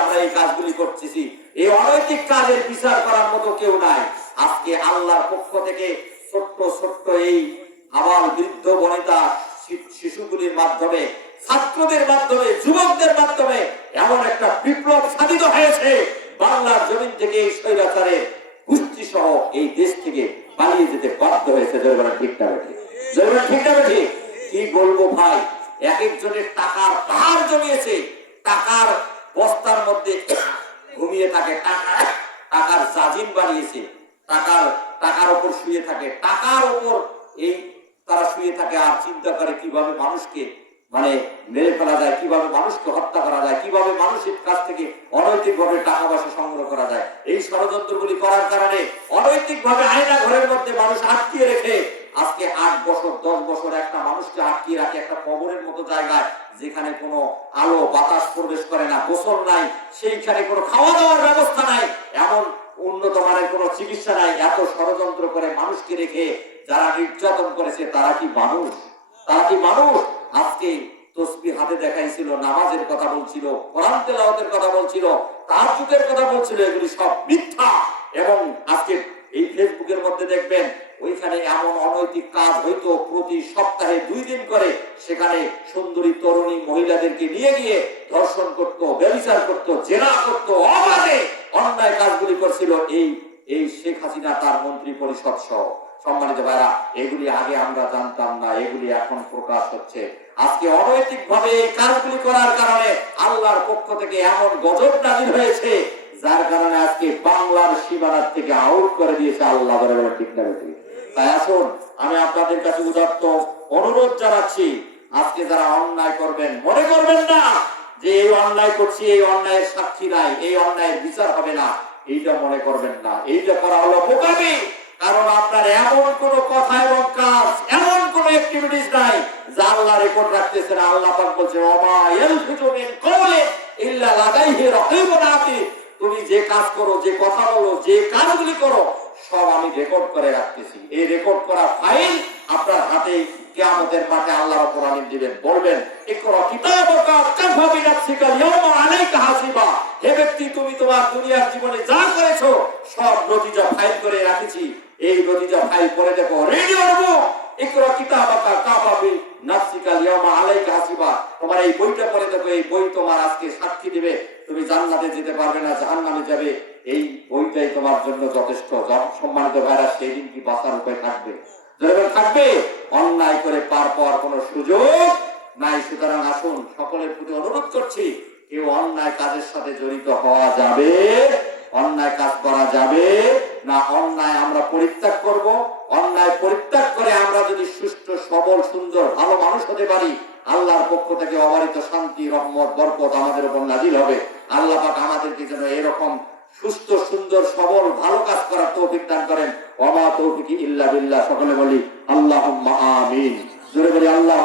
আমরা এই কাজগুলি করতেছি। এই অনৈতিক কাজের বিচার করার মতো কেউ নাই। আজকে আল্লাহর পক্ষ থেকে ছোট্ট ছোট্ট এই আবার বৃদ্ধ, বনিতা শিশুগুলির মাধ্যমে, ছাত্রদের মাধ্যমে, যুবকদের মাধ্যমে এমন একটা বিপ্লব সাধিত হয়েছে। বাংলার জমিন থেকে এই স্বৈরাচারের গোষ্ঠী সহ এই দেশ থেকে পালিয়ে যেতে বাধ্য হয়েছে। ঠিক না ঠিক কি বলব ভাই? এক একজনের টাকার পাহাড় জমিয়েছে। টাকার বস্তার মধ্যে ঘুমিয়ে থাকে, টাকা টাকার জাজিম বানিয়েছে। টাকার টাকার ওপর শুয়ে থাকে। টাকার ওপর এই তারা শুয়ে থাকে আর চিন্তা করে কীভাবে মানুষকে মানে মেরে ফেলা যায়, কীভাবে মানুষকে হত্যা করা যায়, কীভাবে মানুষের কাছ থেকে অনৈতিক ভাবে টাকা পয়সা সংগ্রহ করা যায়। এই ষড়যন্ত্রগুলি করার কারণে অনৈতিক ভাবে আয়না ঘরের মধ্যে মানুষ আটকিয়ে মতো জায়গায় যেখানে কোনো আলো, বাতাস প্রবেশ করে না, গোসল নাই, সেইখানে কোনো খাওয়া দাওয়ার ব্যবস্থা নাই, এমন উন্নত মানের কোনো চিকিৎসা নাই, এত ষড়যন্ত্র করে মানুষকে রেখে যারা নির্যাতন করেছে, তারা কি মানুষ? তারা কি মানুষ? আজকে তসবি হাতে দেখাইছিল, নামাজের কথা বলছিল, কোরআন তেলাওয়াতের কথা বলছিল, তাহাজ্জুদের কথা বলছিল, এগুলি সব মিথ্যা। এবং আজকে এই ফেসবুকের মধ্যে দেখবেন ওইখানে এমন অনৈতিক কাজ হইতো, প্রতি সপ্তাহে দুই দিন করে সেখানে সুন্দরী, তরুণী মহিলাদেরকে নিয়ে গিয়ে ধর্ষণ করত ব্যবচার করত জেরা করত অবাধে অন্যায় কাজগুলি করছিল। এই এই শেখ হাসিনা তার মন্ত্রী পরিষদ সহ। সম্মানিত ভাইরা, এগুলি আগে আমরা জানতাম না, এগুলি এখন প্রকাশ হচ্ছে। আজকে অনৈতিক ভাবে এই কাজগুলি করার কারণে আল্লাহর পক্ষ থেকে এমন গজব নাজির হয়েছে যার কারণে আজকে বাংলার সীমানার থেকে আউট করে দিয়েছে আল্লাহ ঠিক না তাই আসুন, আমি আপনাদের কাছে উদাত্ত অনুরোধ জানাচ্ছি, আজকে যারা অন্যায় করবেন, মনে করবেন না যে এই অন্যায় করছি, এই অন্যায়ের সাক্ষী নাই, এই অন্যায়ের বিচার হবে না। এইটা মনে করবেন না। এইটা করা হলো বোকামি কারণ আপনার এমন কোন কথা এবং কাজ, এমন কোন অ্যাক্টিভিটিস নাই যা আল্লাহ রেকর্ড রাখতেছে না আল্লাহ পাক বলছে ইয়ালফিজু মিন কওলি ইল্লা লাদাইহি রাকিবুন আতীদ তুমি যে কাজ করো, যে কথা বলো, যে কাজগুলি করো, সব আমি রেকর্ড করে রাখতেছি। এই রেকর্ড করা ফাইল আপনার হাতে মাঠে আল্লাহ আলামিন দিবেন, বলবেন হে ব্যক্তি, তুমি তোমার দুনিয়ার জীবনে যা করেছ, সব ফাইল করে রাখেছি। এই নতিজা ফাইল করে দেখো রেডি করব ইকরা কিতাবাকা কাফা বিনাফসিকা ইয়াওমা আলাইকা হাসিবা। তোমার এই বইটা পড়ে দেখো, এই বই তোমার আজকে সাক্ষী দিবে। তুমি জান্নাতে যেতে পারবে না, জাহান্নামে যাবে। এই বইটাই তোমার জন্য যথেষ্ট। সম্মানিত ভাইরা সেই দিন কি বাঁচার উপায় থাকবে? থাকবে? অন্যায় করে পার পাওয়ার কোনো সুযোগ নাই। সুতরাং আসুন, সকলের প্রতি অনুরোধ করছি, কেউ অন্যায় কাজের সাথে জড়িত হওয়া যাবে? অন্যায় কাজ করা যাবে? না, অন্যায় আমরা পরিত্যাগ করব? অন্যায় পরিত্যাগ যদি সুস্থ, সবল, সুন্দর, ভালো মানুষ হতে পারি, আল্লাহর পক্ষ থেকে অবারিত শান্তি, রহমত, বরকত আমাদের উপর নাজিল হবে। আল্লাহ পাক আমাদেরকে যেন এরকম সুস্থ, সুন্দর, সবল, ভালো কাজ করার তৌফিক দান করেন। অমা তৌফিক ইল্লা বিল্লাহ, সকলে বলি আল্লাহ আমিন। জোরে বলি আল্লাহ